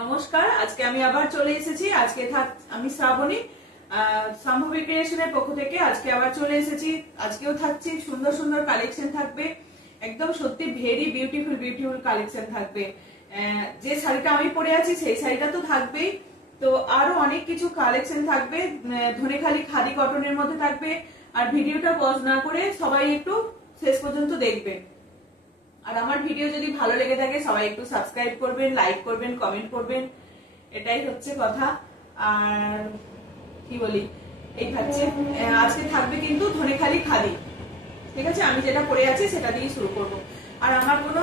নমস্কার, আজকে আমি আবার চলে এসেছি। আজকে আমি শ্রাবণী সম্ভবী ক্রিয়েশনের পক্ষ থেকে আজকে আবার চলে এসেছি। আজকেও থাকছে সুন্দর সুন্দর কালেকশন থাকবে, একদম সত্যি ভেরি বিউটিফুল বিউটিফুল কালেকশন থাকবে। যে শাড়িটা আমি পরে আছি সেই শাড়িটা তো থাকবেই, তো আরো অনেক কিছু কালেকশন থাকবে। ধনেখালি খাদি কটনের মধ্যে থাকবে। আর ভিডিওটা পজ না করে সবাই একটু শেষ পর্যন্ত দেখবেন। আর আমার ভিডিও যদি ভালো লেগে থাকে সবাই একটু সাবস্ক্রাইব করবেন, লাইক করবেন, কমেন্ট করবেন, এটাই হচ্ছে কথা। আর কি বলি, এই থাকছে আজকে থাকবে কিন্তু ধনেখালি খাদি। ঠিক আছে, আমি যেটা পরে আছি সেটা দিয়ে শুরু করব। আর আমার কোনো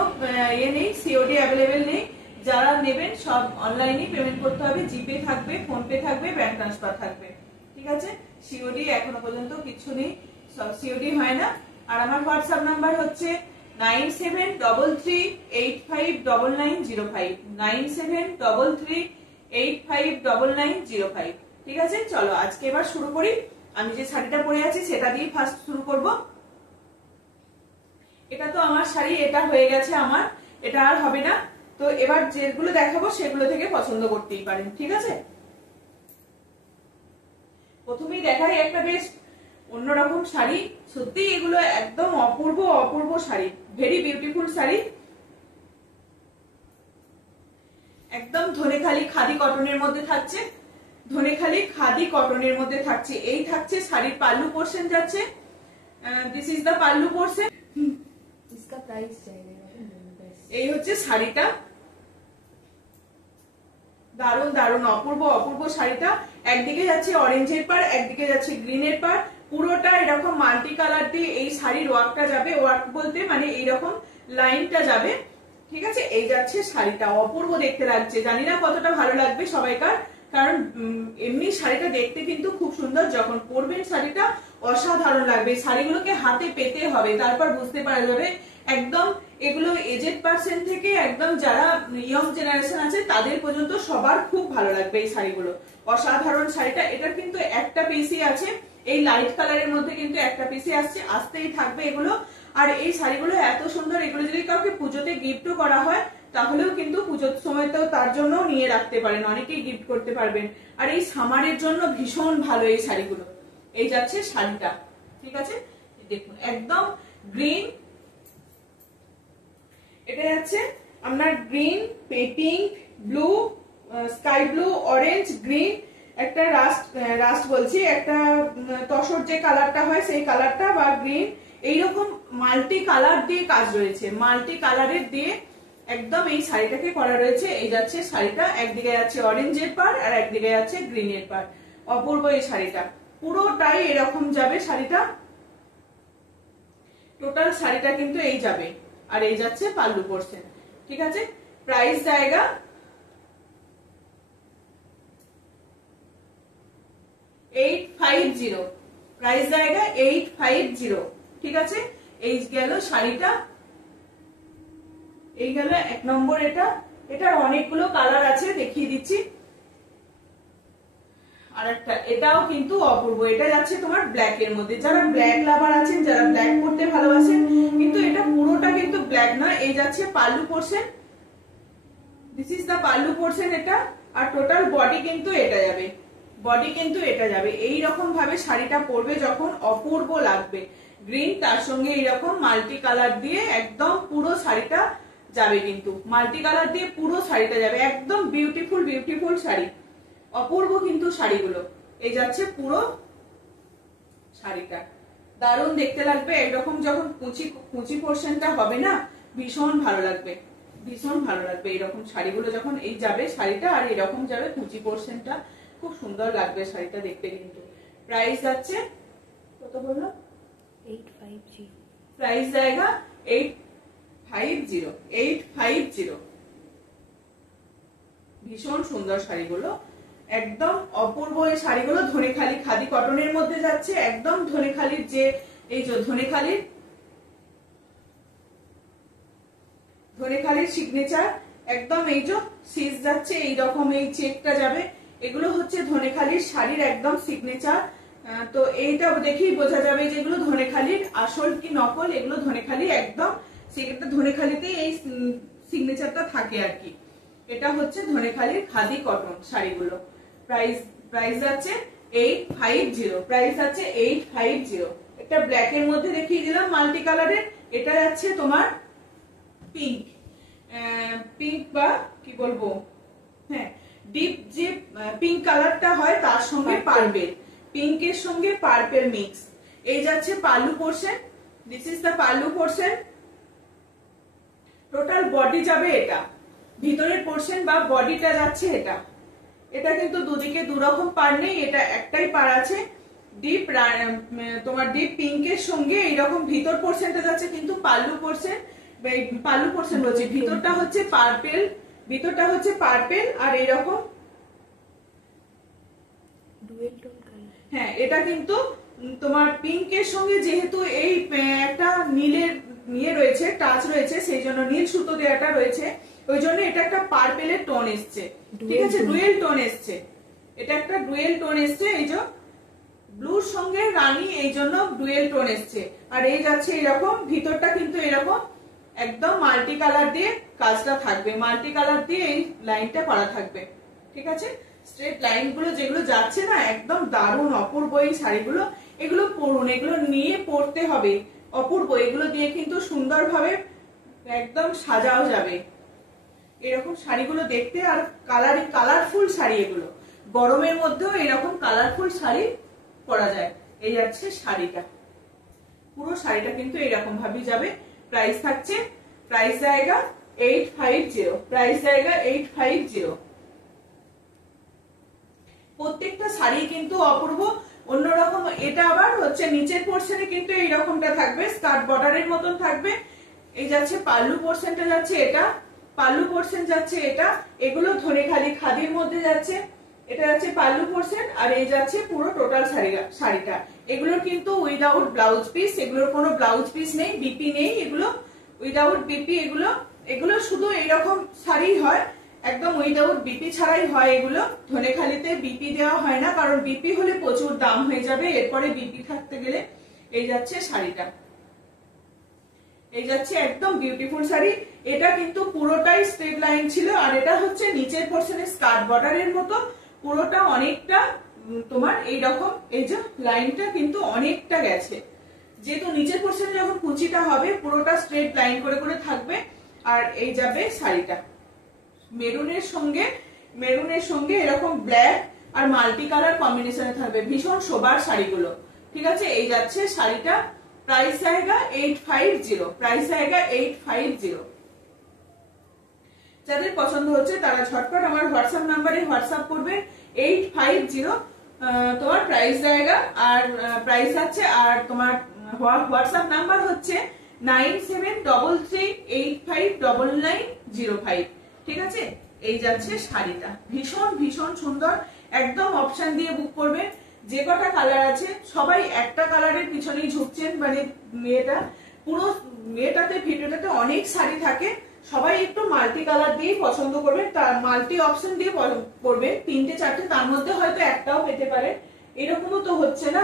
ইয়ে নেই, সিওডি অ্যাভেলেবেল নেই। যারা নেবেন সব অনলাইনে পেমেন্ট করতে হবে। জিপে থাকবে, ফোন পে থাকবে, ব্যাংক ট্রান্সফার থাকবে। ঠিক আছে, সিওডি এখনো পর্যন্ত কিছু নেই, সব সিওডি হয় না। আর আমার হোয়াটসঅ্যাপ নাম্বার হচ্ছে 9733859905 9733859905। ঠিক আছে, চলো আজকে এবার শুরু করি। আমি যে শাড়িটা পরে আছি সেটা দিয়ে ফার্স্ট শুরু করব। এটা তো আমার শাড়ি, এটা হয়ে গেছে আমার, এটা আর হবে না। তো এবার যেগুলো দেখাবো সেগুলো থেকে পছন্দ করতেই পারেন। ঠিক আছে, প্রথমেই দেখাই একটা বেশ অন্যরকম শাড়ি। সত্যি এগুলো একদম অপূর্ব অপূর্ব শাড়ি, ভেরি বিউটিফুল শাড়ি। একদম ধনেখালি খাদি কটনের মধ্যে থাকছে, ধনেখালি খাদি কটনের মধ্যে থাকছে। এই থাকছে শাড়ির পাল্লু পোরশন যাচ্ছে। This is the pallu portion. इसका प्राइस चाहिए। এই হচ্ছে শাড়িটা, দারুণ দারুণ অপূর্ব অপূর্ব শাড়িটা। একদিকে যাচ্ছে অরেঞ্জের পার, একদিকে যাচ্ছে গ্রিনের পার। পুরোটা এরকম মাল্টি কালার দিয়ে এই শাড়ির ওয়ার্কটা যাবে। ওয়ার্ক বলতে মানে এইরকম লাইনটা যাবে। ঠিক আছে, এই যাচ্ছে শাড়িটা, অপূর্ব দেখতে লাগছে। জানি না কতটা ভালো লাগবে সবাইকার, কারণ এমনি শাড়িটা দেখতে কিন্তু খুব সুন্দর, যখন পরবেন শাড়িটা অসাধারণ লাগবে। শাড়িগুলোকে হাতে পেতে হবে, তারপর বুঝতে পারা যাবে। একদম এগুলো এজেড পার্সন থেকে একদম যারা ইয়ং জেনারেশন আছে তাদের পর্যন্ত সবার খুব ভালো লাগবে এই শাড়িগুলো। অসাধারণ শাড়িটা। এটার কিন্তু একটা পিসই আছে, এই লাইট কালারের মধ্যে কিন্তু একটা পিসই আসছে, আসতেই থাকবে এগুলো। আর এই শাড়িগুলো এত সুন্দর, এগুলো যদি কাউকে পুজোতে গিফটও করা হয় তাহলেও কিন্তু পুজোর সময়তেও তার জন্য নিয়ে রাখতে পারেন, অনেকেই গিফট করতে পারবেন। আর এই সামারের জন্য ভীষণ ভালো এই শাড়িগুলো। এই যাচ্ছে শাড়িটা। ঠিক আছে, দেখুন একদম গ্রিন, এটা যাচ্ছে আপনার green, pink, blue, sky blue, orange, green, একটা রাস্ট বলছি, একটা তসর যে কালারটা হয় সেই কালারটা, বা গ্রিন, এইরকম মাল্টি কালার দিয়ে কাজ রয়েছে। মাল্টি কালারের দিয়ে একদম এই শাড়িটাকে করা রয়েছে। এই যাচ্ছে শাড়িটা, একদিকে যাচ্ছে অরেঞ্জের পার আর একদিকে যাচ্ছে গ্রিনের পার। অপূর্ব এই শাড়িটা, পুরোটাই এরকম যাবে শাড়িটা। টোটাল শাড়িটা কিন্তু এই যাবে। আর এই যাচ্ছে পাল্লু পোরশন। ঠিক আছে, প্রাইস জায়গা 850, প্রাইস জায়গা 850। ঠিক আছে, এই গেল শাড়িটা, এই গেল এক নম্বর। এটার অনেকগুলো কালার আছে, দেখিয়ে দিচ্ছি। আর একটা এটাও কিন্তু অপূর্ব, এটা যাচ্ছে তোমার ব্ল্যাক এর মধ্যে। যারা ব্ল্যাক লাভার আছেন, যারা ব্ল্যাক পরতে ভালোবাসেন, কিন্তু এটা পুরোটা কিন্তু ব্ল্যাক না। এই যাচ্ছে pallu portion, this is the pallu portion এটা। আর টোটাল বডি কিন্তু এটা যাবে, বডি কিন্তু এটা যাবে। এই রকম ভাবে শাড়িটা পরবে যখন অপূর্ব লাগবে। গ্রিন তার সঙ্গে এইরকম মাল্টি কালার দিয়ে একদম পুরো শাড়িটা যাবে, কিন্তু মাল্টি কালার দিয়ে পুরো শাড়িটা যাবে। একদম বিউটিফুল বিউটিফুল শাড়ি, অপূর্ব কিন্তু শাড়িগুলো। এই যাচ্ছে পুরো শাড়িটা, দারুণ দেখতে লাগবে। একরকম যখন কুচি পোরশনটা হবে না, ভীষণ ভালো লাগবে, ভীষণ ভালো লাগবে। এরকম শাড়িগুলো যখন এই যাবে শাড়িটা, আর এরকম যাবে কুচি পোরশনটা, খুব সুন্দর লাগবে শাড়িটা দেখতে। কিন্তু প্রাইস যাচ্ছে কত বললো? 850। প্রাইস জায়গা 850। ভীষণ সুন্দর শাড়িগুলো, একদম অপূর্ব এই শাড়িগুলো। ধনেখালি খাদি কটনের মধ্যে যাচ্ছে, একদম ধনেখালির যে এই যে ধনেখালির সিগনেচার, একদম এই যে সিজ যাচ্ছে, এইরকম এই চেকটা যাবে। এগুলো হচ্ছে ধনেখালির শাড়ির একদম সিগনেচার। তো এইটা দেখেই বোঝা যাবে যেগুলো ধনেখালির আসল কি নকল। এগুলো ধনেখালি একদম, সেক্ষেত্রে ধনেখালিতে এই সিগনেচারটা থাকে আর কি। এটা হচ্ছে ধনেখালির খাদি কটন শাড়িগুলো। প্রাইস প্রাইস যাচ্ছে 850, প্রাইস আছে 850। একটা ব্ল্যাক এর মধ্যে দেখিয়ে দিলাম মাল্টি কালারের, এটা যাচ্ছে তোমার পিঙ্ক, পিঙ্ক বা কি বলবো, হ্যাঁ ডিপ যে পিঙ্ক কালারটা হয় তার সঙ্গে পার্পেল, পিঙ্কের সঙ্গে পার্পেল মিক্স। এই যাচ্ছে pallu portion, this is the pallu portion. Total body যাবে এটা, ভিতরের পোরশন বা বডিটা যাচ্ছে এটা। এটা কিন্তু দুদিকে দুরকম পার নেই, এটা একটাই পার আছে। ডিপ তোমার ডিপ পিঙ্কের সঙ্গে এইরকম ভিতর পোরশনটা যাচ্ছে, কিন্তু পাল্লু পোরশন, পাল্লু পোরশন বলছি, ভিতরটা হচ্ছে পার্পেল, ভিতরটা হচ্ছে পার্পেল আর এইরকম ডুয়েল টোন কালার। হ্যাঁ এটা কিন্তু তোমার পিঙ্কের সঙ্গে যেহেতু এই একটা নীলের নিয়ে রয়েছে, টাচ রয়েছে, সেই জন্য নীল সুতো দেওয়াটা রয়েছে, ওই জন্য এটা একটা পার্পেলের টোন এসছে, ঠিক আছে, ডুয়েল টোন এসছে, এটা একটা ডুয়েল টোন এসছে, এই যে ব্লুর সঙ্গে রানী, এই জন্য ডুয়েল টোন এসছে। আর এই যাচ্ছে এরকম, ভিতরটা কিন্তু এরকম একদম মাল্টি কালার দিয়ে কাজটা থাকবে, মাল্টি কালার দিয়ে এই লাইনটা করা থাকবে, ঠিক আছে। স্ট্রেট লাইন গুলো যেগুলো যাচ্ছে না, একদম দারুণ অপূর্ব এই শাড়িগুলো। এগুলো পরুন, এগুলো নিয়ে পরতে হবে, অপূর্ব। এগুলো দিয়ে কিন্তু সুন্দরভাবে একদম সাজাও যাবে এরকম শাড়িগুলো দেখতে। আর কালারফুল শাড়ি, এগুলো গরমের মধ্যেও এরকম কালারফুল শাড়ি পরা যায়। এই যাচ্ছে শাড়িটা, পুরো শাড়িটা কিন্তু এরকম ভাবেই যাবে। প্রাইস থাকছে, প্রাইস জায়গা 850, প্রাইস জায়গা 850। প্রত্যেকটা শাড়ি কিন্তু অপূর্ব, অন্যরকম। এটা আবার হচ্ছে নিচের পোরশনে কিন্তু এইরকমটা থাকবে, স্কার্ট বর্ডারের মতন থাকবে। এই যাচ্ছে পাল্লু পোরশনটা যাচ্ছে এটা, পাল্লু পোরশন যাচ্ছে এটা, এগুলো ধনেখালি খাদির মধ্যে যাচ্ছে, এটা যাচ্ছে পাল্লু পোরশন। আর এই যাচ্ছে পুরো টোটাল শাড়িটা। এগুলোর কিন্তু উইদাউট ব্লাউজ পিস, এগুলোর কোনো ব্লাউজ পিস নেই, বিপি নেই, এগুলো উইদাউট বিপি। এগুলো শুধু এইরকম শাড়ি হয়, একদম উইদাউট বিপি ছাড়াই হয় এগুলো। ধনেখালিতে বিপি দেওয়া হয় না, কারণ বিপি হলে প্রচুর দাম হয়ে যাবে, এরপরে বিপি থাকতে গেলে। এই যাচ্ছে শাড়িটা, এই যাচ্ছে একদম বিউটিফুল শাড়ি। এটা কিন্তু পুরোটাই স্ট্রেট লাইন ছিল, আর এটা হচ্ছে নিচের পোরশনে স্কার্ট বর্ডারের মতো, পুরোটা অনেকটা তোমার এইরকম, এই যে লাইনটা কিন্তু অনেকটা গেছে, যেহেতু নিচের পোরশনে যখন কুচিটা হবে পুরোটা স্ট্রেট লাইন করে করে থাকবে। আর এই যাবে শাড়িটা মেরুনের সঙ্গে এরকম ব্ল্যাক আর মাল্টি কালার কম্বিনেশনে থাকবে, ভীষণ শোবার শাড়িগুলো, ঠিক আছে। এই যাচ্ছে শাড়িটা, প্রাইস জায়গা 850, প্রাইস জায়গা 850। যাদের পছন্দ হচ্ছে তারা ঝটপট আমার হোয়াটসঅ্যাপ নাম্বারে হোয়াটসঅ্যাপ করবে, 850 তোমার প্রাইস জায়গা। আর প্রাইস আছে, আর তোমার হোয়াটসঅ্যাপ নাম্বার হচ্ছে 9733859905, ঠিক আছে। এই যাচ্ছে শাড়িটা, ভীষণ ভীষণ সুন্দর, একদম অপশন দিয়ে বুক করবে। যে কটা কালার আছে সবাই একটা কালারের পিছনেই ঝুঁকছেন, মানে পুরো ভিডিওটাতে অনেক শাড়ি থাকে, সবাই একটু মাল্টি কালার দিয়ে পছন্দ করবে, তার মাল্টি অপশন দিয়ে করবে, 3-4টে, তার মধ্যে হয়তো একটাও পেতে পারে, এরকমও তো হচ্ছে না।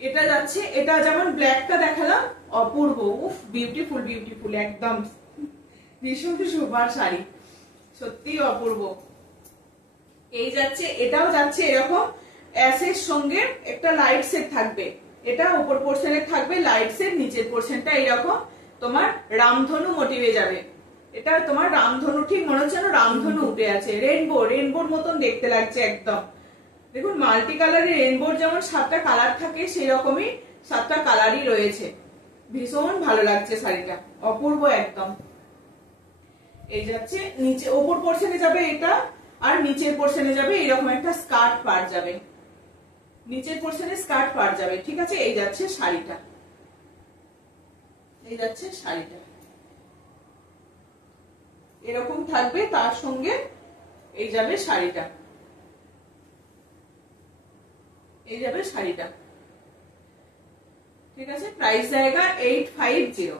এটা যাচ্ছে, এটা যেমন ব্ল্যাকটা দেখালাম, অপূর্ব, উফ বিউটিফুল বিউটিফুল, একদম ভীষণ শোভার শাড়ি, সত্যি অপূর্ব। এই যাচ্ছে, এটাও যাচ্ছে এরকম অ্যাশের সঙ্গে একটা লাইট সেট থাকবে, এটা উপর পোরশনে থাকবে লাইট সেট, নিচের পোরশনটা এরকম তোমার রামধনু মোটিভে যাবে। এটা তোমার রামধনু, ঠিক মনে হচ্ছে না রামধনু উঠে আছে, রেনবোর মতন দেখতে লাগছে একদম। দেখুন মাল্টি কালারের রেনবোর যেমন 7টা কালার থাকে, সেই রকমই 7টা কালারই রয়েছে, ভীষণ ভালো লাগছে শাড়িটা, অপূর্ব একদম। এই যাচ্ছে নিচে, ওপর পোরশনে যাবে এটা, আর নিচের পোরশনে যাবে এরকম একটা স্কার্ট পার যাবে, নিচের পোরশনে স্কার্ট পার যাবে, ঠিক আছে। এই যাচ্ছে শাড়িটা, এই যাচ্ছে শাড়িটা এরকম থাকবে, তার সঙ্গে এই যাবে শাড়িটা, এই যাবে শাড়িটা, ঠিক আছে। প্রাইস জায়গা 850,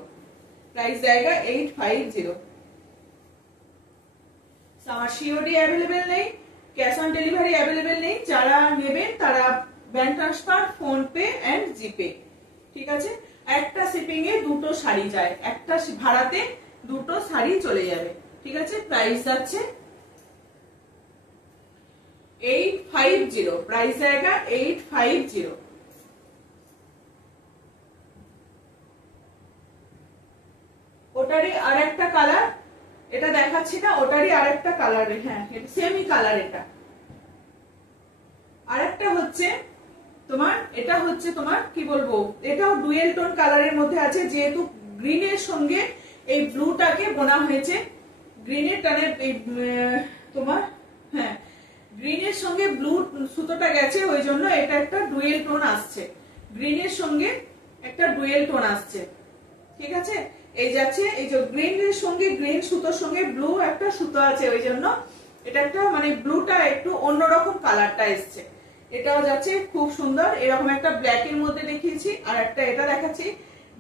প্রাইস জায়গা 850। আমার সিওডি অ্যাভেলেবেল নেই, ক্যাশ অন ডেলিভারি অ্যাভেলেবেল নেই, যারা নেবেন তারা bank transfer, PhonePe and GPay, ঠিক আছে। একটা শিপিং এ দুটো শাড়ি যায়, একটা ভাড়াতে দুটো শাড়ি চলে যাবে। ঠিক আছে, প্রাইস যাচ্ছে 850, প্রাইস জায়গা 850। ওটারই আর একটা কালার, এটা দেখাচ্ছি না, ওটারই আর একটা কালার, হ্যাঁ সেমই কালার। এটা আর একটা হচ্ছে তোমার, এটা হচ্ছে তোমার কি বলবো, এটাও ডুয়েল টোন কালারের মধ্যে আছে, যেহেতু গ্রিনের সঙ্গে এই ব্লুটাকে বোনা হয়েছে। গ্রিনের টানে তোমার, হ্যাঁ গ্রিনের সঙ্গে ব্লু সুতোটা গেছে, ওই জন্য এটা একটা ডুয়েল টোন আসছে, গ্রিনের সঙ্গে একটা ডুয়েল টোন আসছে। ঠিক আছে, এই যাচ্ছে, এই যে গ্রিনের সঙ্গে গ্রিন সুতোর সঙ্গে ব্লু একটা সুতো আছে, ওই জন্য এটা একটা মানে ব্লুটা একটু অন্যরকম কালারটা এসছে। এটাও যাচ্ছে খুব সুন্দর, এরকম একটা ব্ল্যাক এর মধ্যে দেখিয়েছি, আর একটা এটা দেখাচ্ছি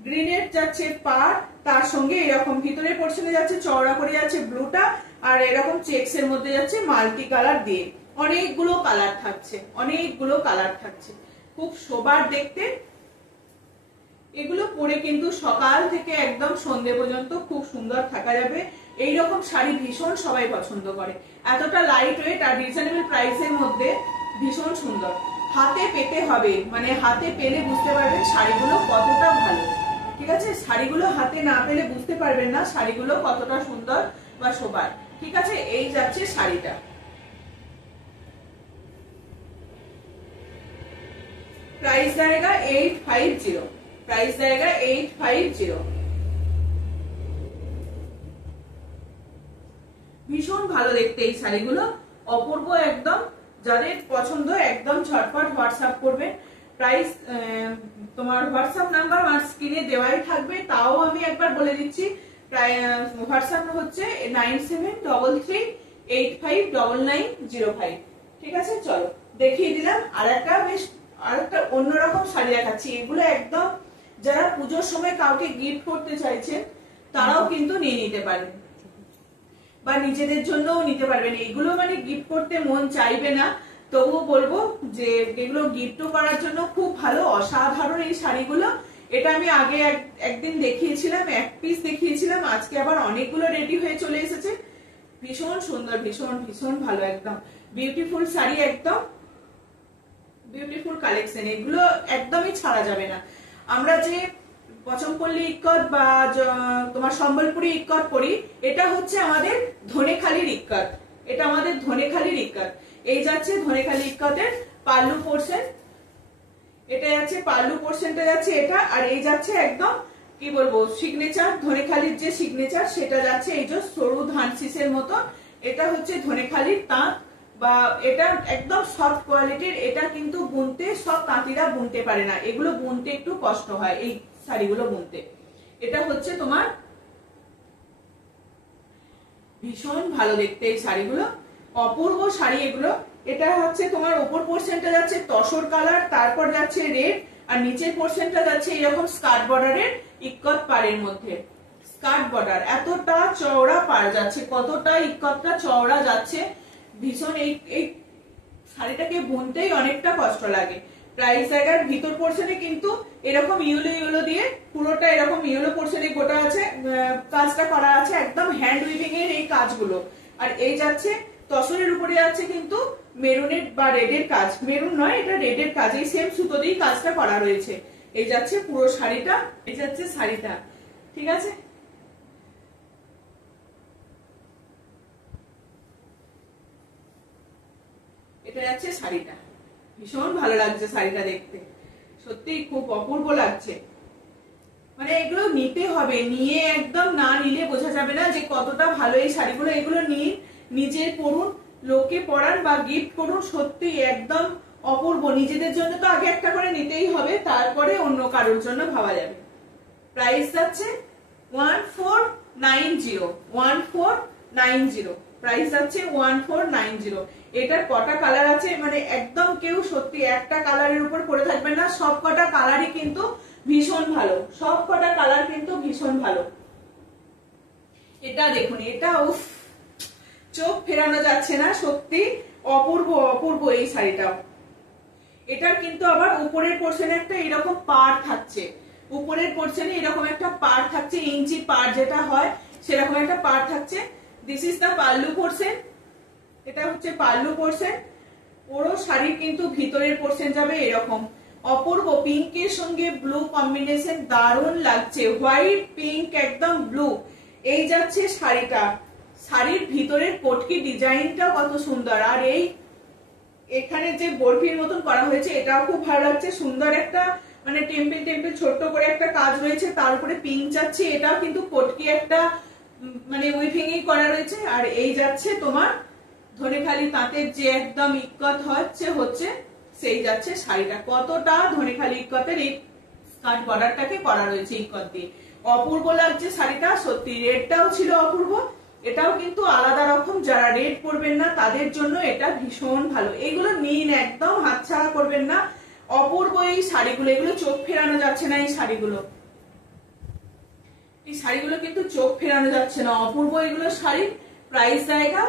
গ্রিনের যাচ্ছে পার, তার সঙ্গে এরকম ভিতরের পোর্শনে যাচ্ছে চওড়া করে যাচ্ছে ব্লুটা, আর এরকম চেকস এর মধ্যে যাচ্ছে মাল্টি কালার দিয়ে। অনেকগুলো কালার থাকছে, অনেকগুলো কালার থাকছে, খুব শোবার দেখতে। এগুলো পরে কিন্তু সকাল থেকে একদম সন্ধ্যে পর্যন্ত খুব সুন্দর থাকা যাবে। এইরকম শাড়ি ভীষণ সবাই পছন্দ করে, এতটা লাইট ওয়েট আর রিজনেবল প্রাইসের মধ্যে ভীষণ সুন্দর। হাতে পেতে হবে, মানে হাতে পেলে বুঝতে পারবেন শাড়িগুলো কতটা ভালো। ঠিক আছে, শাড়িগুলো হাতে না পেলে বুঝতে পারবেন না শাড়িগুলো কতটা সুন্দর বা শোবার। ঠিক আছে, এই যাচ্ছে শাড়িটা, প্রাইস জায়গা 850, প্রাইস জায়গা 850। ভীষণ ভালো দেখতে এই শাড়িগুলো, অপূর্ব একদম। যাদের পছন্দ একদম ঝটপট হোয়াটসঅ্যাপ করবে। প্রাইস তোমার হোয়াটসঅ্যাপ নাম্বার আমার স্ক্রিনে দেওয়াই থাকবে, তাও আমি একবার বলে দিচ্ছি। হোয়াটসঅ্যাপ হচ্ছে 9733859905। ঠিক আছে, চলো দেখিয়ে দিলাম। আর একটা বেশ, আর একটা অন্যরকম শাড়ি দেখাচ্ছি। এগুলো একদম যারা পুজোর সময় কাউকে গিফট করতে চাইছেন তারাও কিন্তু নিয়ে নিতে পারেন, বা নিজেদের জন্যও নিতে পারবেন। এগুলো মানে গিফট করতে মন চাইবে না, তবুও বলবো যে এগুলো গিফট করার জন্য খুব ভালো, অসাধারণ এই শাড়িগুলো। এটা আমি আগে একদিন দেখিয়েছিলাম, এক পিস দেখিয়েছিলাম, আজকে আবার অনেকগুলো রেডি হয়ে চলে এসেছে। ভীষণ সুন্দর, ভীষণ ভীষণ ভালো, একদম বিউটিফুল শাড়ি, একদম বিউটিফুল কালেকশন। এগুলো একদমই ছাড়া যাবে না। আমরা যে পচমপল্লী ইক্কত বা তোমার সম্বলপুরি ইক্কত পরি, এটা হচ্ছে আমাদের ধনেখালির ইক্কত, এটা আমাদের ধনেখালির ইক্কত। এই যাচ্ছে ধনেখালি ইক্কতের পাল্লু পোর্শন, এটা যাচ্ছে পাল্লু পোর্শনটা যাচ্ছে এটা, আর এই যাচ্ছে একদম কি বলবো সিগনেচার, ধনেখালির যে সিগনেচার সেটা যাচ্ছে এই যে সরু ধানশিসের মতো। এটা হচ্ছে ধনেখালির তাঁত, বা এটা একদম সফট কোয়ালিটির। এটা কিন্তু বুনতে সব তাঁতিরা বুনতে পারে না, এগুলো বুনতে একটু কষ্ট হয় এই শাড়িগুলো বুনতে। এটা হচ্ছে তোমার ভীষণ ভালো দেখতে এই শাড়িগুলো, অপূর্ব শাড়ি এগুলো। এটা হচ্ছে তোমার উপর পোর্শনটা যাচ্ছে তসর কালার, তারপর যাচ্ছে রেড, আর নিচের পোর্শনটা যাচ্ছে এরকম স্কার্ট বর্ডারের ইক্কত পাড়ের মধ্যে। স্কার্ট বর্ডার এতটা চওড়া পাড় যাচ্ছে, কতটা ইক্কতটা চওড়া যাচ্ছে, ভীষণ। এই শাড়িটাকে বুনতেই অনেকটা কষ্ট লাগে। প্রাইস জায়গার ভিতর পোর্শনে কিন্তু এরকম ইয়েলো ইয়েলো দিয়ে পুরোটা এরকম ইয়েলো পোর্শনে গোটা আছে, কাজটা করা আছে, একদম হ্যান্ড উইভিং এর এই কাজগুলো। আর এই যাচ্ছে তসরের উপরে যাচ্ছে কিন্তু মেরুনের বা রেডের কাজ, মেরুন নয় এটা রেডের কাজ, এই সেম সুতো দিয়েই কাজটা করা রয়েছে। এই যাচ্ছে পুরো শাড়িটা, এই যাচ্ছে শাড়িটা। ঠিক আছে, এটা যাচ্ছে শাড়িটা। ভীষণ ভালো লাগছে শাড়িটা দেখতে, সত্যি খুব অপূর্ব লাগছে। মানে এগুলো নিতে হবে, নিয়ে একদম না নিলে বোঝা যাবে না যে কতটা ভালো এই শাড়িগুলো। এগুলো নিয়ে নিজে পরুন, লোকে পরান বা গিফট করুন, সত্যি একদম অপূর্ব। নিজেদের জন্য তো আগে একটা করে নিতেই হবে, তারপরে অন্য কারোর জন্য ভাবা যাবে। প্রাইস যাচ্ছে 1490, 1490, প্রাইস যাচ্ছে 1490। এটার কটা কালার আছে, মানে একদম কেউ সত্যি একটা কালারের উপর পড়ে থাকবে না, সব কটা কালারই কিন্তু ভীষণ ভালো, সব কটা কালার কিন্তু ভীষণ ভালো। এটা দেখুন, এটা উফ, চোখ ফেরানো যাচ্ছে না, সত্যি অপূর্ব অপূর্ব এই শাড়িটা। এটার কিন্তু আবার উপরের পোর্শনে একটা এরকম পাড় থাকছে, উপরের পোর্শনে এরকম একটা পাড় থাকছে, ইঞ্চি পাড় যেটা হয় সেরকম একটা পাড় থাকছে। This is the pallu portion, এটা হচ্ছে পাল্লু পোর্শন। পুরো শাড়ির কিন্তু ভিতরের পোর্শন যাবে এরকম অপূর্ব পিঙ্কের সঙ্গে ব্লু কম্বিনেশন, দারুণ লাগছে। হোয়াইট পিঙ্ক একদম ব্লু, এই যাচ্ছে শাড়িটা। শাড়ির ভিতরের পটকি ডিজাইনটা কত সুন্দর, আর এই এখানে যে বরফির মতন করা হয়েছে এটাও খুব ভালো লাগছে। সুন্দর একটা মানে টেম্পল টেম্পল ছোট্ট করে একটা কাজ রয়েছে, তার উপরে পিঙ্ক যাচ্ছে, এটাও কিন্তু পটকি একটা মানে উইভিংই করা রয়েছে। আর এই যাচ্ছে তোমার ধনেখালি তাঁতের যে একদম ইক্কত হচ্ছে সেই যাচ্ছে শাড়িটা। কতটা ধনেখালি ইক্কতের এই স্কার্ট বর্ডারটাকে করা রয়েছে ইক্কত দিয়ে, অপূর্ব লাগছে শাড়িটা সত্যি। রেডটাও ছিল অপূর্ব, এটাও কিন্তু আলাদা রকম। যারা রেড পরবেন না তাদের জন্য এটা ভীষণ ভালো। এগুলো নিন, একদম হাতছাড়া করবেন না। অপূর্ব এই শাড়িগুলো, এগুলো চোখ ফেরানো যাচ্ছে না। এই শাড়িগুলো কিন্তু চোখ ফেরানো যাচ্ছে না, অপূর্ব এগুলো শাড়ি। প্রাইস জায়গা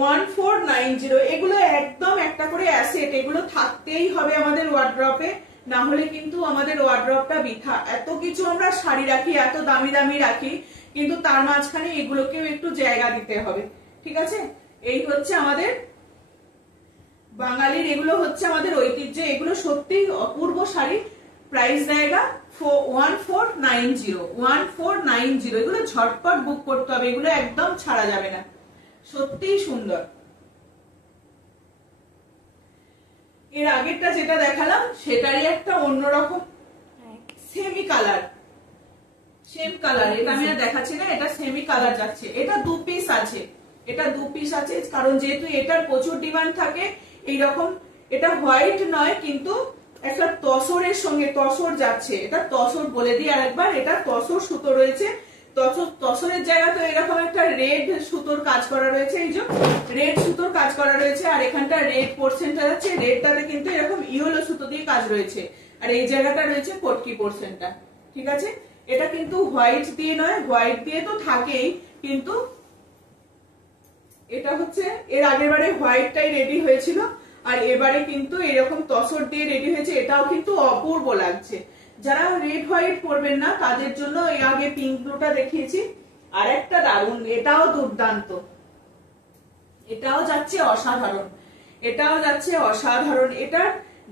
1490। এগুলো একদম একটা করে অ্যাসেট, এগুলো থাকতেই হবে আমাদের ওয়ার্ড্রপে, না হলে কিন্তু আমাদের ওয়ার্ড্রপটা বৃথা। এত কিছু আমরা শাড়ি রাখি, এত দামি দামি রাখি, কিন্তু তার মাঝখানে এগুলোকেও একটু জায়গা দিতে হবে, ঠিক আছে? এই হচ্ছে আমাদের বাঙালির, এগুলো হচ্ছে আমাদের ঐতিহ্য। এগুলো সত্যি অপূর্ব শাড়ি। প্রাইস জায়গা 1490। এগুলো ঝটপট বুক করতে হবে, এগুলো একদম ছাড়া যাবে না, সত্যিই সুন্দর। এর আগেরটা যেটা দেখালাম সেটারই একটা অন্যরকম সেম কালার, এটা আমি আর দেখাচ্ছি না, এটা সেমি কালার যাচ্ছে। এটা দু পিস আছে, কারণ যেহেতু এটার প্রচুর ডিমান্ড থাকে এইরকম। এটা হোয়াইট নয়, কিন্তু একটা তসরের সঙ্গে তসর যাচ্ছে, এটা তসর বলে দিই আরেকবার, এটা তসর সুতো রয়েছে। তসরের জায়গা তো এরকম একটা রেড সুতোর কাজ করা রয়েছে, এই যে রেড সুতোর কাজ করা রয়েছে। আর এখানটা রেড পোর্শনটা যাচ্ছে, রেডটাতে কিন্তু এরকম ইয়েলো সুতো দিয়ে কাজ রয়েছে। আর এই জায়গাটা রয়েছে পটকি পোর্শনটা, ঠিক আছে? এটা কিন্তু হোয়াইট দিয়ে নয়, হোয়াইট দিয়ে তো থাকেই, কিন্তু এটা হচ্ছে এর আগের বারে হোয়াইটটাই রেডি হয়েছিল, আর এবারে কিন্তু এরকম তসর দিয়ে রেডি হয়েছে। এটাও কিন্তু অপূর্ব লাগছে। যারা রেড হোয়াইট পরবেন না তাদের জন্য এর আগে পিঙ্ক ব্লুটা দেখিয়েছি, আর একটা দারুণ, এটাও দুর্দান্ত, এটাও যাচ্ছে অসাধারণ। এটার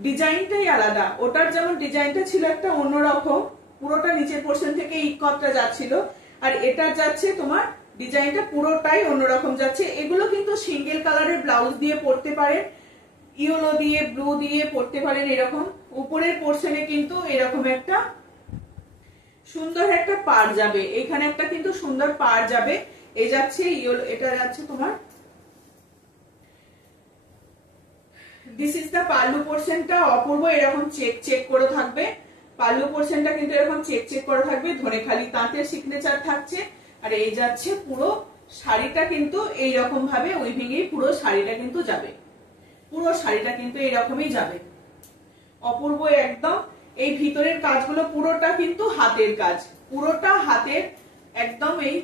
ডিজাইনটাই আলাদা। ওটার যেমন ডিজাইনটা ছিল একটা অন্যরকম, পুরোটা নিচের পোর্শন থেকে ইক্কতটা যাচ্ছিল, আর এটা যাচ্ছে তোমার ডিজাইনটা পুরোটাই অন্যরকম যাচ্ছে। এগুলো কিন্তু সিঙ্গেল কালারের ব্লাউজ দিয়ে পরতে পারেন, ইয়েলো দিয়ে ব্লু দিয়ে পরতে পারেন। এরকম উপরের পোর্শনে কিন্তু এরকম একটা সুন্দর একটা পাড় যাবে, এখানে একটা কিন্তু সুন্দর পাড় যাবে। এই যাচ্ছে ইয়েলো, এটা যাচ্ছে তোমার দিস ইজ দা পাল্লু পোর্শনটা। অপূর্ব এরকম চেক করে থাকবে পাল্লু পোর্শনটা, কিন্তু এরকম চেক করে থাকবে। ধনেখালি তাঁতের সিগনেচার থাকছে। আর এই যাচ্ছে পুরো শাড়িটা কিন্তু এইরকম ভাবে উইভিং এ পুরো শাড়িটা কিন্তু যাবে, পুরো শাড়িটা কিন্তু এইরকমই যাবে, অপূর্ব একদম। এই ভিতরের কাজগুলো পুরোটা কিন্তু হাতের কাজ, পুরোটা হাতের একদম এই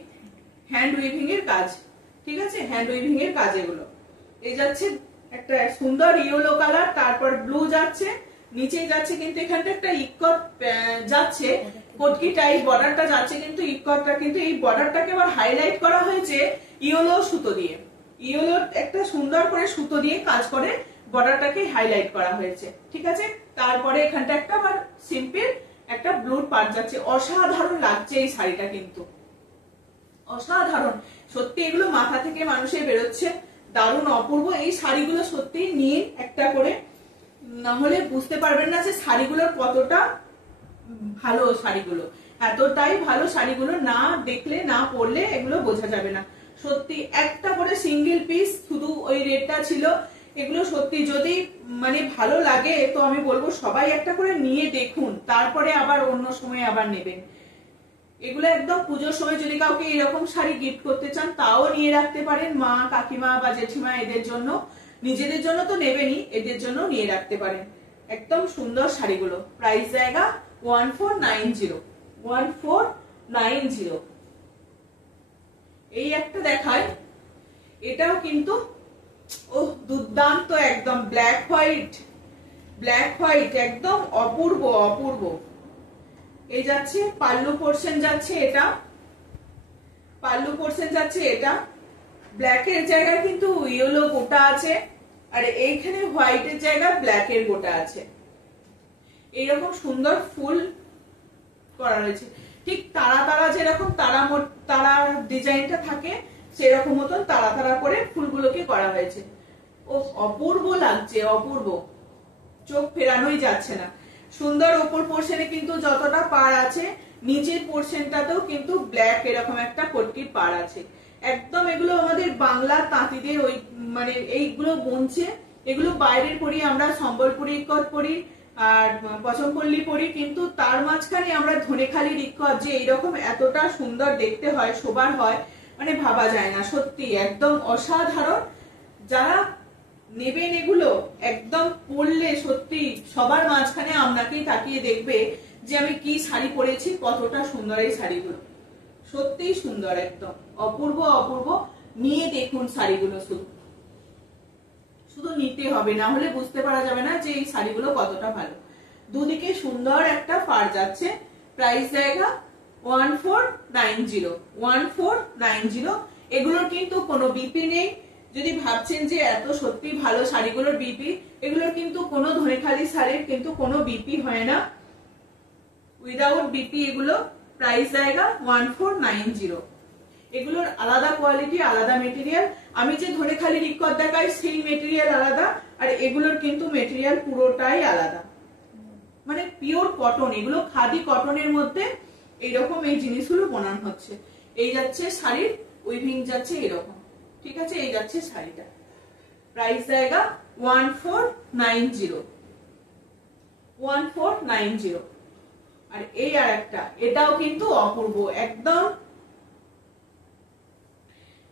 হ্যান্ড উইভিং এর কাজ, ঠিক আছে? হ্যান্ড উইভিং এর কাজ এগুলো। এই যাচ্ছে একটা সুন্দর ইয়েলো কালার, তারপর ব্লু যাচ্ছে, নিচে যাচ্ছে কিন্তু এখানটা একটা ইক্কত যাচ্ছে, পটকি টাইপ বর্ডারটা যাচ্ছে, কিন্তু ইক্কতটা কিন্তু এই বর্ডারটাকে আবার হাইলাইট করা হয়েছে ইয়েলো সুতো দিয়ে, ইয়েলো একটা সুন্দর করে সুতো দিয়ে কাজ করে বর্ডারটাকে হাইলাইট করা হয়েছে, ঠিক আছে? তারপরে এখানটা একটা আবার সিম্পল একটা ব্লুর পার্ট যাচ্ছে। অসাধারণ লাগছে এই শাড়িটা, কিন্তু অসাধারণ সত্যি। এগুলো মাথা থেকে মানুষের বেরোচ্ছে, দারুণ অপূর্ব। এই শাড়িগুলো সত্যি নিয়ে একটা করে, না হলে বুঝতে পারবেন না যে শাড়িগুলোর কতটা ভালো। শাড়িগুলো এতটাই ভালো, শাড়িগুলো না দেখলে না পরলে এগুলো বোঝা যাবে না। সত্যি একটা করে সিঙ্গেল পিস শুধু ওই রেটটা ছিল। এগুলো সত্যি যদি মানে ভালো লাগে তো আমি বলবো সবাই একটা করে নিয়ে দেখুন, তারপরে আবার অন্য সময় আবার নেবেন। এগুলো একদম পুজোর সময় যদি কাউকে এরকম শাড়ি গিফট করতে চান তাও নিয়ে রাখতে পারেন, মা কাকিমা বা জেঠিমা এদের জন্য। নিজেদের জন্য তো নেবেনই, এদের জন্য নিয়ে রাখতে পারেন। একদম সুন্দর শাড়িগুলো। প্রাইস জায়গা 1490। এই একটা দেখায়, এটাও কিন্তু দুর্দান্ত একদম ব্ল্যাক হোয়াইট একদম অপূর্ব। এই যাচ্ছে পাল্লু পোর্শন যাচ্ছে এটা, পাল্লু পোর্শন যাচ্ছে এটা। ব্ল্যাকের জায়গায় কিন্তু ইয়েলো গোটা আছে, আর এইখানে হোয়াইটের জায়গায় ব্ল্যাকের গোটা আছে। এইরকম সুন্দর ফুল করা রয়েছে, ঠিক তারা তারা যেরকম তারা ডিজাইনটা থাকে সেরকম মতন তারা তারা করে ফুলগুলোকে করা হয়েছে। ও অপূর্ব লাগছে, অপূর্ব, চোখ ফেরানোই যাচ্ছে না। সুন্দর ওপর পোর্শনে কিন্তু যতটা পাড় আছে নিচের পোর্শনটাতেও কিন্তু ব্ল্যাক এরকম একটা পট্টির পাড় আছে। একদম এগুলো আমাদের বাংলা তাঁতিদের ওই মানে এইগুলো বুনছে, এগুলো বাইরের পরি, আমরা সম্বলপুরি ইক্কত পরি আর পচমপল্লী পরি, কিন্তু তার মাঝখানে আমরা ধনেখালির ইক্কত যে এইরকম এতটা সুন্দর দেখতে হয়, শোবার হয়, মানে ভাবা যায় না। সত্যি একদম অসাধারণ। যারা নেবেন এগুলো একদম পরলে সত্যি সবার মাঝখানে আপনাকেই তাকিয়ে দেখবে যে আমি কি শাড়ি পরেছি, কতটা সুন্দর এই শাড়িগুলো, সত্যি সুন্দর, একদম অপূর্ব অপূর্ব। নিয়ে দেখুন শাড়িগুলো, শুধু শুধু নিতে হবে, না হলে বুঝতে পারা যাবে না যে এই শাড়িগুলো কতটা ভালো। দুদিকে সুন্দর একটা পাড় যাচ্ছে। প্রাইস জায়গা 1490, 1490। এগুলোর কিন্তু কোনো বিপি নেই। যদি ভাবছেন যে এত সত্যি ভালো শাড়িগুলোর বিপি, এগুলোর কিন্তু কোনো ধনেখালি শাড়ির কিন্তু কোনো বিপি হয় না, উইদাউট বিপি এগুলো। প্রাইস জায়গা 1490। এগুলোর আলাদা কোয়ালিটি, আলাদা মেটেরিয়াল। আমি যে ধনেখালির ইক্কত দেখাই সেই মেটেরিয়াল আলাদা, আর এগুলোর কিন্তু মেটেরিয়াল পুরোটাই আলাদা, মানে পিওর কটন। এগুলো খাদি কটনের মধ্যে এইরকম এই জিনিসগুলো বানানো হচ্ছে। এই যাচ্ছে শাড়ির উইভিং যাচ্ছে এরকম, ঠিক আছে। এই যাচ্ছে শাড়িটা, প্রাইস জায়গা 1490, 1490। আর এই আর একটা, এটাও কিন্তু অপূর্ব, একদম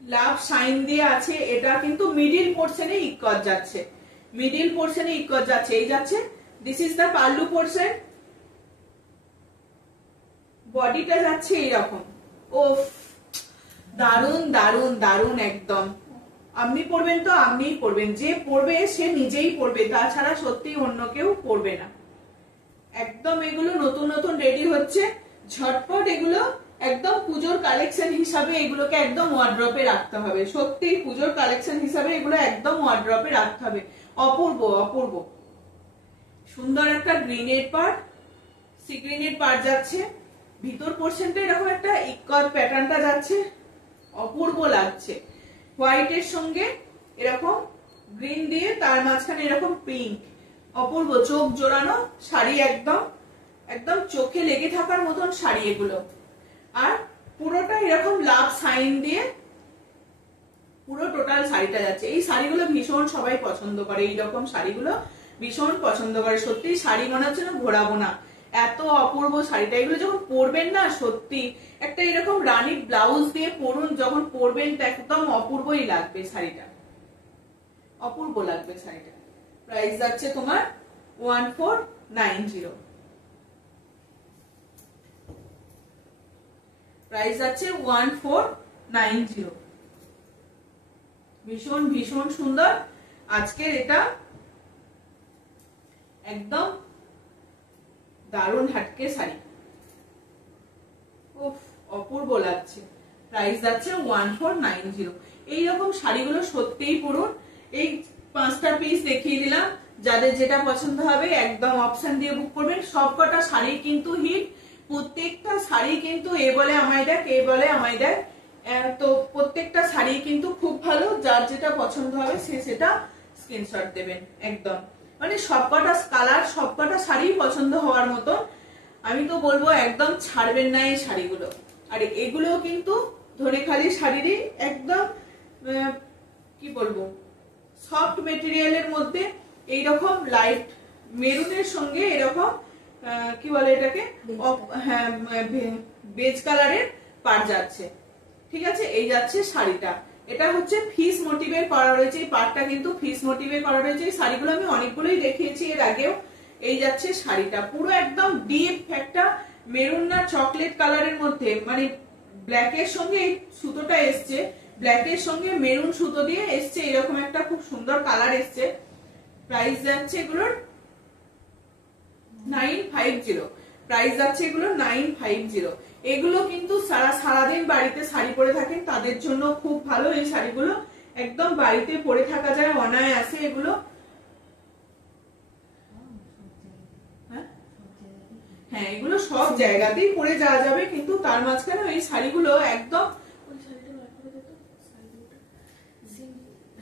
লাভ শাইন দিয়ে আছে। এটা কিন্তু মিডিল পোর্শনে ইক্কত যাচ্ছে, মিডিল পোর্শনে ইক্কত যাচ্ছে। এই যাচ্ছে, this is the pallu portion. বডিটা যাচ্ছে এইরকম। ও দারুন দারুন দারুন, একদম। আপনি পরবেন তো আপনিই পরবেন, যে পরবে সে নিজেই পরবে, তাছাড়া সত্যি অন্য কেউ পরবে না। একদম এগুলো নতুন নতুন রেডি হচ্ছে, ঝটপট এগুলো একদম পুজোর কালেকশন হিসাবে এগুলোকে একদম ওয়ার্ড্রপে রাখতে হবে। সত্যি পুজোর কালেকশন হিসাবে এগুলো একদম ওয়ার্ড্রপে রাখতে হবে। অপূর্ব অপূর্ব সুন্দর একটা গ্রিনের পার্ট, সি গ্রিনের পার্ট যাচ্ছে। ভিতর পোর্শনটা এরকম একটা ইক্কত প্যাটার্নটা যাচ্ছে, অপূর্ব লাগছে। হোয়াইটের সঙ্গে এরকম গ্রিন দিয়ে তার মাঝখানে এরকম পিঙ্ক, অপূর্ব, চোখ জোড়ানো শাড়ি, একদম একদম চোখে লেগে থাকার মতন শাড়ি এগুলো। আর পুরোটা এরকম লাভ সাইন দিয়ে পুরো টোটাল শাড়িটা যাচ্ছে। এই শাড়িগুলো ভীষণ সবাই পছন্দ করে, এইরকম শাড়িগুলো ভীষণ পছন্দ করে। সত্যি শাড়ি মনে হচ্ছে না ঘোরাবো না, এত অপূর্ব শাড়িটা। এগুলো যখন পরবেন না, সত্যি একটা এরকম রানীর ব্লাউজ দিয়ে পরুন, যখন পরবেন একদম অপূর্বই লাগবে শাড়িটা, অপূর্ব লাগবে শাড়িটা। প্রাইস যাচ্ছে তোমার 1490, প্রাইস যাচ্ছে 1490। ভীষণ ভীষণ সুন্দর আজকের এটা, একদম দারুণ হাটকে শাড়ি, উফ অপূর্ব লাগছে। প্রাইস যাচ্ছে 1490। এইরকম শাড়িগুলো সত্যিই পরুন। এই 5টা পিস দেখিয়ে দিলাম, যাদের যেটা পছন্দ হবে একদম অপশন দিয়ে বুক করবেন। সবকটা শাড়ি কিন্তু হিট, প্রত্যেকটা শাড়ি কিন্তু এ বলে আমায় দেখ, এ বলে আমায় দেখ। তো প্রত্যেকটা শাড়ি কিন্তু খুব ভালো, যার যেটা পছন্দ হবে সে সেটা স্ক্রিনশট দেবেন। একদম মানে সবকটা কালার, সবকটা শাড়ি পছন্দ হওয়ার মতো। আমি তো বলবো একদম ছাড়বেন না এই শাড়িগুলো। আর এগুলো কিন্তু ধনেখালি শাড়িরই একদম কি বলবো সফট মেটেরিয়ালের মধ্যে এইরকম লাইট মেরুনের সঙ্গে এরকম কি বলে এটাকে, হ্যাঁ বেজ কালারের পাড় যাচ্ছে, ঠিক আছে। এই যাচ্ছে শাড়িটা, এটা হচ্ছে ফিস মোটিভের করা রয়েছে। এই পাড়টা কিন্তু ফিস মোটিভে করা রয়েছে। এই শাড়িগুলো আমি অনেকগুলোই দেখিয়েছি এর আগেও। এই যাচ্ছে শাড়িটা, পুরো একদম ডিপ একটা মেরুন না চকলেট কালারের মধ্যে, মানে ব্ল্যাকের সঙ্গে সুতোটা এসছে, ব্ল্যাকের সঙ্গে মেরুন সুতো দিয়ে এসছে, এরকম একটা খুব সুন্দর কালার এসছে। প্রাইস যাচ্ছে এগুলোর 950, প্রাইস যাচ্ছে এগুলো 950। এগুলো কিন্তু সারাদিন বাড়িতে শাড়ি পরে থাকেন তাদের জন্য খুব ভালো এই শাড়িগুলো, একদম বাড়িতে পরে থাকা যায় অনায়াসে এগুলো। হ্যাঁ এগুলো সব জায়গাতেই পরে যাওয়া যাবে, কিন্তু তার মাঝখানে এই শাড়িগুলো একদম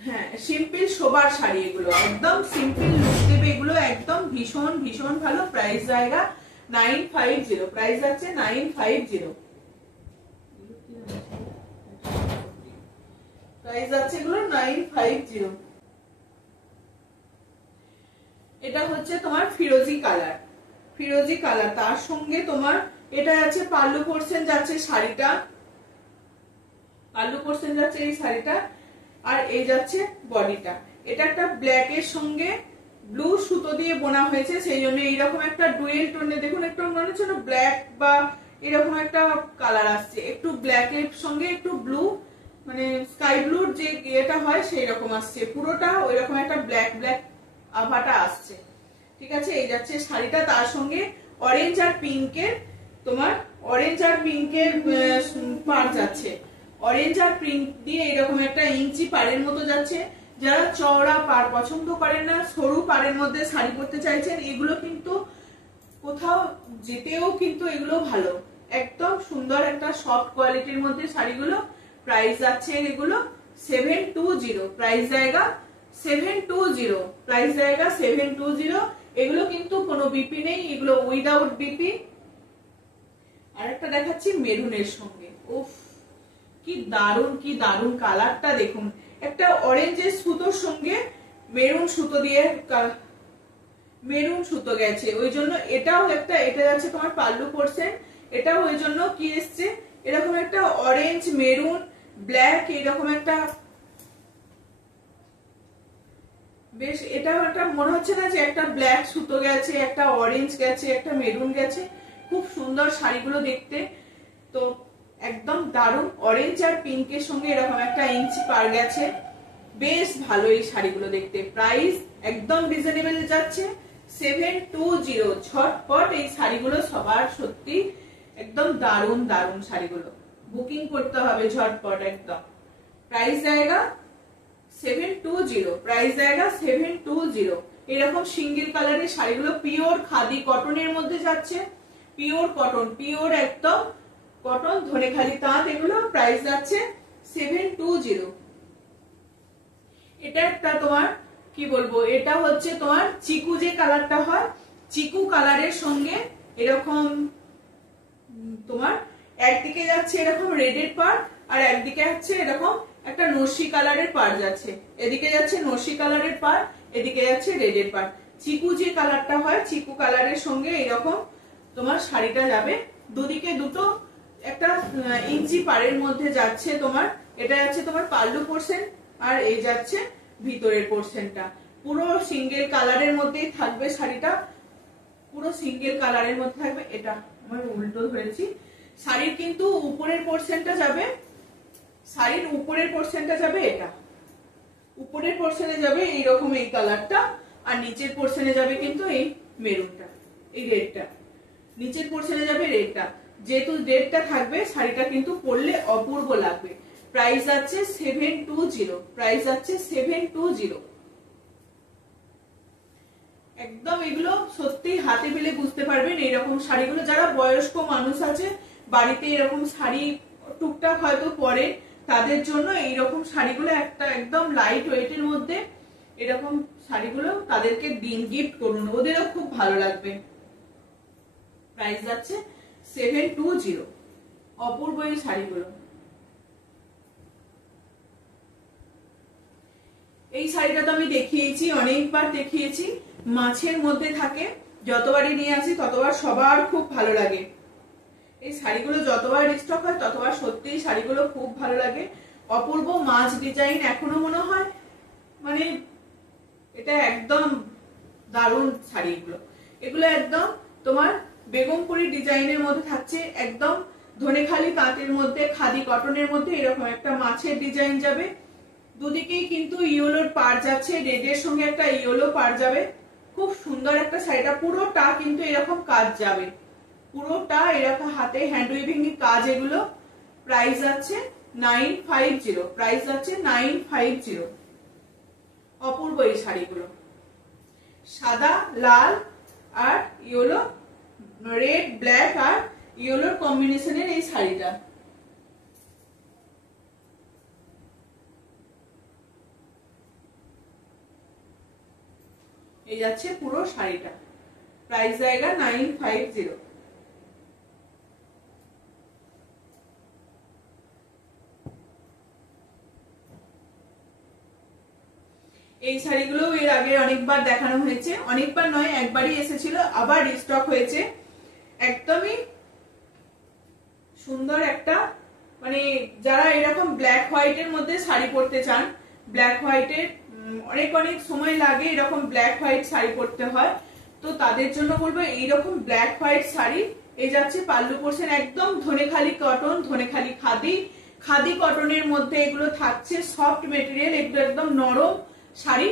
হ্যাঁ সিম্পল শোবার শাড়ি, এগুলো একদম সিম্পল লুক দেবে, এগুলো একদম ভীষণ ভীষণ ভালো। প্রাইস জায়গা 950, প্রাইস যাচ্ছে 950, প্রাইস যাচ্ছে এগুলো 950। এটা হচ্ছে তোমার ফিরোজি কালার, ফিরোজি কালার, তার সঙ্গে তোমার এটা আছে পাল্লু পোর্শন যাচ্ছে শাড়িটা, পাল্লু পোর্শন যাচ্ছে এই শাড়িটা, আর এই যাচ্ছে বডিটা। এটা একটা ব্ল্যাক এর সঙ্গে ব্লু সুতো দিয়ে বোনা হয়েছে, সেই জন্য এইরকম একটা ডুয়েল টোনে, দেখুন একটু মনে হচ্ছে না ব্ল্যাক বা এরকম একটা কালার আসছে, একটু ব্ল্যাক এর সঙ্গে একটু ব্লু মানে স্কাই ব্লুর যে এটা হয় সেই রকম আসছে, পুরোটা ওইরকম একটা ব্ল্যাক ব্ল্যাক আভাটা আসছে। ঠিক আছে, এই যাচ্ছে শাড়িটা, তার সঙ্গে অরেঞ্জ আর পিঙ্কের তোমার অরেঞ্জ আর পিঙ্কের পার যাচ্ছে, অরেঞ্জ আর পিঙ্ক দিয়ে এরকম একটা ইঞ্চি পাড়ের মতো যাচ্ছে। যারা চওড়া পাড় পছন্দ করেন না, সরু পাড়ের মধ্যে শাড়ি পরতে চাইছেন, এগুলো কিন্তু কোথাও যেতেও কিন্তু এগুলো ভালো, একদম সুন্দর একটা সফট কোয়ালিটির মধ্যে শাড়িগুলো। প্রাইস যাচ্ছে এগুলো 720, প্রাইস জায়গা 720, প্রাইস জায়গা 720। এগুলো কিন্তু কোনো বিপি নেই, এগুলো উইদাউট বিপি। আরেকটা দেখাচ্ছি মেরুনের সঙ্গে, উফ কি দারুন, কি দারুন কালারটা দেখুন, একটা অরেঞ্জের সুতোর সঙ্গে মেরুন সুতো দিয়ে মেরুন সুতো গেছে, ওই জন্য এটাও একটা, এটা যাচ্ছে তোমার পাল্লু পোর্শন, এটাও ওই জন্য কি এসছে এরকম একটা অরেঞ্জ মেরুন ব্ল্যাক এরকম একটা, বেশ এটাও একটা মনে হচ্ছে না যে একটা ব্ল্যাক সুতো গেছে, একটা অরেঞ্জ গেছে, একটা মেরুন গেছে, খুব সুন্দর শাড়িগুলো দেখতে। তো একদম দারুন, অরেঞ্জ আর পিঙ্কের সঙ্গে এরকম একটা ইঞ্চি পার গেছে, বেশ ভালো এই শাড়িগুলো দেখতে। প্রাইস একদম রিজনেবল যাচ্ছে 720, ঝটপট এই শাড়িগুলো সবার সত্যি একদম দারুন দারুন শাড়িগুলো বুকিং করতে হবে ঝটপট একদম। প্রাইস জায়গা 720, প্রাইস জায়গা 720। এরকম সিঙ্গেল কালারের শাড়িগুলো পিওর খাদি কটনের মধ্যে যাচ্ছে, পিওর কটন, পিওর একদম কটন ধনেখালি তাঁত, এগুলো প্রাইস যাচ্ছে 720। এটা একটা তোমার কি বলবো, এটা হচ্ছে তোমার চিকু যে কালারটা হয়, চিকু কালারের সঙ্গে এরকম তোমার একদিকে যাচ্ছে এরকম রেডের পাড়, আর একদিকে যাচ্ছে এরকম একটা নস্যি কালারের পাড় যাচ্ছে, এদিকে যাচ্ছে নস্যি কালারের পাড়, এদিকে যাচ্ছে রেডের পাড়। চিকু যে কালারটা হয়, চিকু কালারের সঙ্গে এরকম তোমার শাড়িটা যাবে, দুদিকে দুটো একটা ইঞ্চি পাড়ের মধ্যে যাচ্ছে তোমার, এটা যাচ্ছে তোমার পাল্লু পোর্শন, আর এই যাচ্ছে ভিতরের পোর্শনটা, পুরো সিঙ্গেল কালারের মধ্যেই থাকবে শাড়িটা, পুরো সিঙ্গেল কালারের মধ্যে থাকবে। এটা আমার উল্টো ধরেছি, শাড়ির কিন্তু উপরের পোর্শনটা যাবে, শাড়ির উপরের পোর্শনটা যাবে, এটা উপরের পোর্শনে যাবে এইরকম এই কালারটা, আর নিচের পোর্শনে যাবে কিন্তু এই মেরুনটা, এই রেডটা, নিচের পোর্শনে যাবে রেডটা। যেহেতু রেডটা থাকবে শাড়িটা কিন্তু পরলে অপূর্ব লাগবে। প্রাইস আছে 720, প্রাইস আছে 720। একদম এগুলো সত্যি হাতে পেলে বুঝতে পারবেন এইরকম শাড়িগুলো, যারা বয়স্ক মানুষ আছে বাড়িতে এরকম শাড়ি টুকটাক হয়তো পরে, তাদের জন্য এইরকম শাড়িগুলো একটা একদম লাইট ওয়েটের মধ্যে এরকম শাড়িগুলো তাদেরকে দিন, গিফট করুন, ওদেরও খুব ভালো লাগবে। প্রাইস যাচ্ছে 720, অপূর্ব এই শাড়িগুলো। এই শাড়িটা তো আমি দেখিয়েছি, অনেকবার দেখিয়েছি, মাছের মধ্যে থাকে, যতবারই নিয়ে আসি ততবার সবার খুব ভালো লাগে। এই শাড়িগুলো যতবার স্টক হয় ততবার সত্যি শাড়িগুলো খুব ভালো লাগে। অপূর্ব মাছ ডিজাইন, এখনো মনে হয় মানে এটা একদম দারুণ শাড়ি, এগুলো একদম তোমার বেগমপুরি ডিজাইনের মধ্যে থাকছে, একদম ধনেখালি তাঁতের মধ্যে খাদি কটনের মধ্যে এরকম একটা মাছের ডিজাইন যাবে, দুদিকেই কিন্তু ইয়েলোর পাড় যাচ্ছে, রেডের সঙ্গে একটা ইয়েলো পাড় যাবে, খুব সুন্দর একটা শাড়িটা, পুরোটা কিন্তু এরকম কাজ যাবে, পুরোটা এরকম হাতে হ্যান্ড উইভিং এর কাজ, এগুলো প্রাইস আছে 950, প্রাইস আছে 950। অপূর্ব এই শাড়িগুলো, সাদা লাল আর ইয়েলো, রেড ব্ল্যাক আর ইয়েলোর কম্বিনেশনের এই শাড়িটা। এই যাচ্ছে পুরো শাড়িটা, প্রাইস জায়গা 950। এই শাড়িগুলো এর আগে অনেকবার দেখানো হয়েছে, অনেকবার নয় একবারই এসেছিল, আবার রিস্টক হয়েছে। একদমই সুন্দর একটা, মানে যারা এরকম ব্ল্যাক হোয়াইটের মধ্যে শাড়ি পরতে চান, ব্ল্যাক হোয়াইটের অনেক অনেক সময় লাগে এরকম ব্ল্যাক হোয়াইট শাড়ি পরতে হয়, তো তাদের জন্য বলবো এইরকম ব্ল্যাক হোয়াইট শাড়ি। এই যাচ্ছে পাল্লু পোর্শন, একদম ধনেখালি কটন, ধনেখালি খাদি, খাদি কটনের মধ্যে এগুলো থাকছে, সফট মেটেরিয়াল, এগুলো একদম নরম শাড়ি।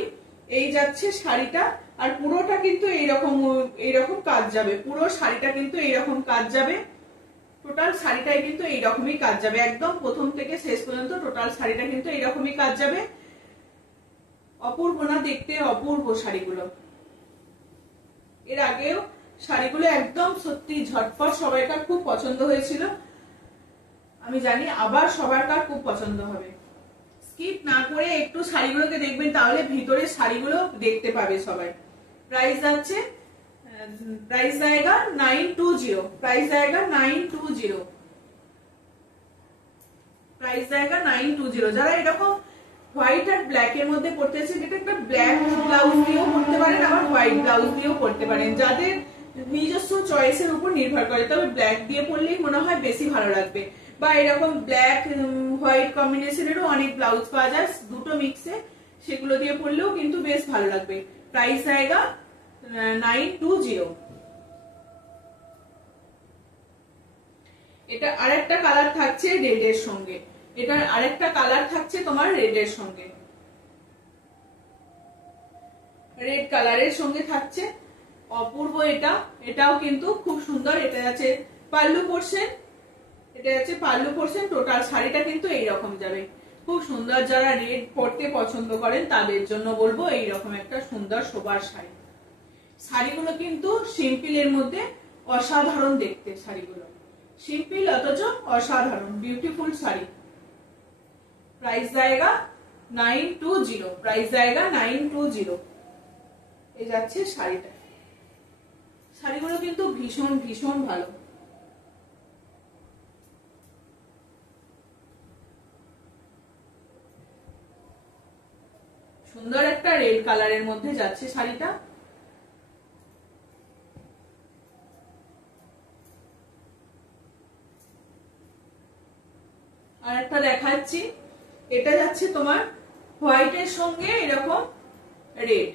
এই যাচ্ছে শাড়িটা, আর পুরোটা কিন্তু এইরকম কাজ যাবে, পুরো শাড়িটা কিন্তু এইরকম কাজ যাবে, টোটাল শাড়িটাই কিন্তু এইরকমই কাজ যাবে, একদম প্রথম থেকে শেষ পর্যন্ত টোটাল শাড়িটা কিন্তু এইরকমই কাজ যাবে। অপূর্ব না দেখতে, অপূর্ব শাড়িগুলো। এর আগেও শাড়িগুলো একদম সত্যি ঝটপট সবাইকার খুব পছন্দ হয়েছিল, আমি জানি আবার সবাইকার খুব পছন্দ হবে। স্কিপ না করে একটু শাড়িগুলোকে দেখবেন, তাহলে ভিতরের শাড়িগুলো দেখতে পাবে সবাই। প্রাইস যাচ্ছে, প্রাইস জায়গা 920, প্রাইস জায়গা 920, প্রাইস জায়গা 920। যারা এরকম হোয়াইট আর ব্ল্যাক এর মধ্যে পড়তে চাইছে, যেটা একটা ব্ল্যাক ব্লাউজ দিয়েও পড়তে পারেন, আবার হোয়াইট ব্লাউজ দিয়েও পড়তে পারেন, যাদের নিজস্ব চয়েসের উপর নির্ভর করে, তবে ব্ল্যাক দিয়ে পরলেই মনে হয় বেশি ভালো লাগবে, বা এরকম ব্ল্যাক হোয়াইট কম্বিনেশনেরও অনেক ব্লাউজ পাওয়া যায় দুটো মিক্সে, সেগুলো দিয়ে পরলেও কিন্তু বেশ ভালো লাগবে। প্রাইস জায়গা 920। এটা আরেকটা কালার থাকছে রেড এর সঙ্গে, এটার আরেকটা কালার থাকছে তোমার রেড এর সঙ্গে, রেড কালারের সঙ্গে থাকছে, অপূর্ব এটা, এটাও কিন্তু খুব সুন্দর। এটা আছে পাল্লু পোর্শন, এটা আছে পাল্লু পোর্শন, টোটাল শাড়িটা কিন্তু এইরকম যাবে, খুব সুন্দর। যারা রেড পরতে পছন্দ করেন তাদের জন্য বলবো এইরকম একটা সুন্দর শোভার শাড়ি। শাড়িগুলো কিন্তু সিম্পলের মধ্যে অসাধারণ দেখতে, শাড়িগুলো সিম্পল অথচ অসাধারণ, বিউটিফুল শাড়ি। প্রাইস জায়গা 920, প্রাইস জায়গা 920। এই যাচ্ছে শাড়িটা, শাড়িগুলো কিন্তু ভীষণ ভীষণ ভালো। সুন্দর একটা রেড কালারের মধ্যে যাচ্ছে শাড়িটা। আর একটা দেখাচ্ছি, এটা যাচ্ছে তোমার হোয়াইটের সঙ্গে এরকম রেড,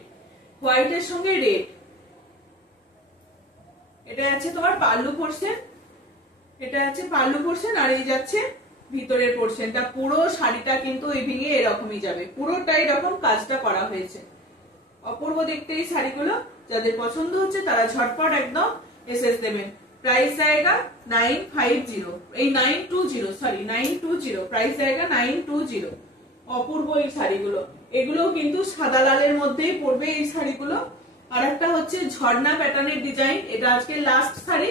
হোয়াইটের সঙ্গে রেড। এটা যাচ্ছে তোমার পাল্লু পোর্শন, এটা যাচ্ছে পাল্লু পোর্শন, আর এই যাচ্ছে ভিতরের পোর্শনটা। পুরো শাড়িটা কিন্তু উইভিং এ এরকমই যাবে, পুরোটাই এরকম কাজটা করা হয়েছে। অপূর্ব দেখতে এই শাড়িগুলো, যাদের পছন্দ হচ্ছে তারা ঝটপট একদম এসএস দেবেন। প্রাইস জায়গা 950, এই 920, সরি 920, প্রাইস জায়গা 920। অপূর্ব এই শাড়িগুলো, এগুলো কিন্তু সাদা লালের মধ্যেই পড়বে এই শাড়িগুলো। আর একটা হচ্ছে ঝর্ণা প্যাটার্নের ডিজাইন, এটা আজকে লাস্ট শাড়ি।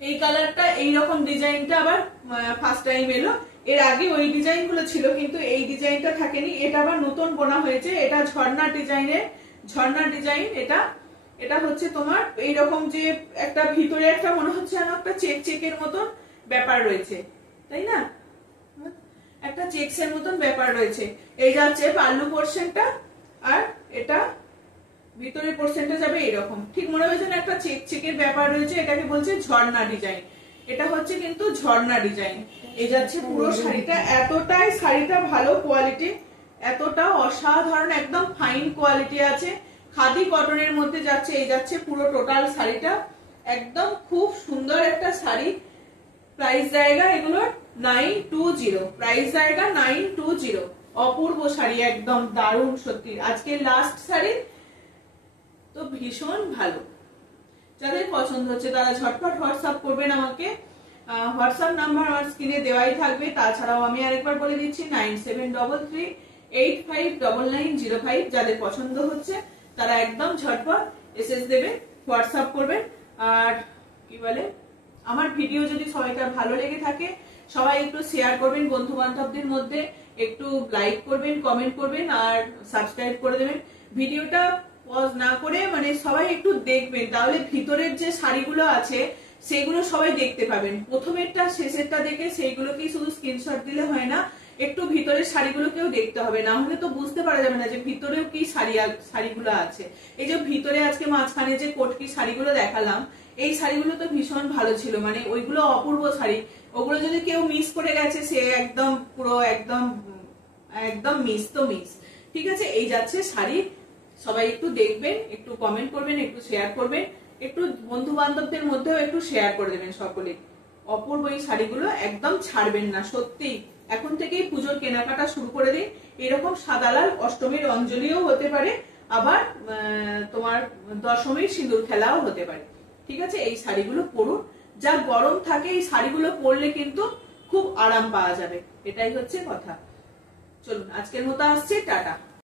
এই কালারটা, এইরকম ডিজাইনটা আবার ফার্স্ট টাইম এলো, এর আগে ওই ডিজাইন গুলো ছিল কিন্তু এই ডিজাইনটা থাকেনি, এটা আবার নতুন বোনা হয়েছে। এটা ঝর্ণা ডিজাইনের, ঝর্ণা ডিজাইন এটা। এটা হচ্ছে তোমার এইরকম যে একটা ভিতরে একটা মনে হচ্ছে যেন একটা চেক চেকের মতন ব্যাপার রয়েছে, তাই না, একটা চেকসের মতন ব্যাপার রয়েছে। এই যাচ্ছে পাল্লু পোর্শনটা, আর এটা ভিতরের পোর্শনটা যাবে এরকম, ঠিক মনে হয়েছে না একটা চেক চেকের ব্যাপার রয়েছে, এটাকে বলছে ঝর্ণা ডিজাইন। এটা হচ্ছে কিন্তু ঝর্ণা ডিজাইন। এই যাচ্ছে পুরো শাড়িটা, এতটাই শাড়িটা ভালো কোয়ালিটি, এতটা অসাধারণ, একদম ফাইন কোয়ালিটি আছে, খাদি কটনের মধ্যে যাচ্ছে। এই যাচ্ছে পুরো টোটাল শাড়িটা, একদম খুব সুন্দর একটা শাড়ি। প্রাইস জায়গা এগুলোর 920, প্রাইস জায়গা 920। অপূর্ব শাড়ি, একদম দারুণ, সত্যি আজকে লাস্ট শাড়ি। তো তো ভীষণ ভালো। যাদের পছন্দ হচ্ছে তারা ঝটপট হোয়াটসঅ্যাপ করবেন আমাকে। হোয়াটসঅ্যাপ নাম্বার আমার স্ক্রিনে দেওয়াই থাকবে। তাছাড়াও আমি আরেকবার বলে দিচ্ছি 9733859905। যাদের পছন্দ হচ্ছে তারা একদম ঝটপট এসএস দেবে, হোয়াটসঅ্যাপ করবেন। আর কি বলে, আমার ভিডিও যদি সবাইকার ভালো লেগে থাকে সবাই একটু শেয়ার করবেন বন্ধু বান্ধবদের মধ্যে, একটু লাইক করবেন, কমেন্ট করবেন আর সাবস্ক্রাইব করে দেবেন। ভিডিওটা পজ না করে মানে সবাই একটু দেখবেন, তাহলে ভিতরের যে শাড়িগুলো আছে সেগুলো সবাই দেখতে পাবেন। প্রথমেরটা শেষেরটা দেখে সেইগুলোকেই শুধু স্ক্রিনশট দিলে হয় না, একটু ভিতরের শাড়িগুলোকেও দেখতে হবে, না হলে তো বুঝতে পারা যাবে না যে ভিতরেও কি শাড়িগুলো আছে। এই যে ভিতরে আজকে মাঝখানে যে কোটকি শাড়িগুলো দেখালাম, এই শাড়িগুলো তো ভীষণ ভালো ছিল, মানে ওইগুলো অপূর্ব শাড়ি। ওগুলো যদি কেউ মিস করে গেছে সে একদম পুরো একদম একদম মিস তো মিস। ঠিক আছে, এই যাচ্ছে শাড়ি। সবাই একটু দেখবেন, একটু কমেন্ট করবেন, একটু শেয়ার করবেন, একটু বন্ধু বান্ধবদের মধ্যেও একটু শেয়ার করে দেবেন সকলে। অপূর্ব এই শাড়িগুলো একদম ছাড়বেন না, সত্যি। এখন থেকেই পুজোর কেনাকাটা শুরু করে দিন। এরকম সাদা লাল অষ্টমীর অঞ্জলিও হতে পারে, আবার তোমার দশমীর সিঁদুর খেলাও হতে পারে। ঠিক আছে, এই শাড়িগুলো পরুন। যা গরম থাকে এই শাড়িগুলো পরলে কিন্তু খুব আরাম পাওয়া যাবে, এটাই হচ্ছে কথা। চলুন, আজকের মতো আসছে, টাটা।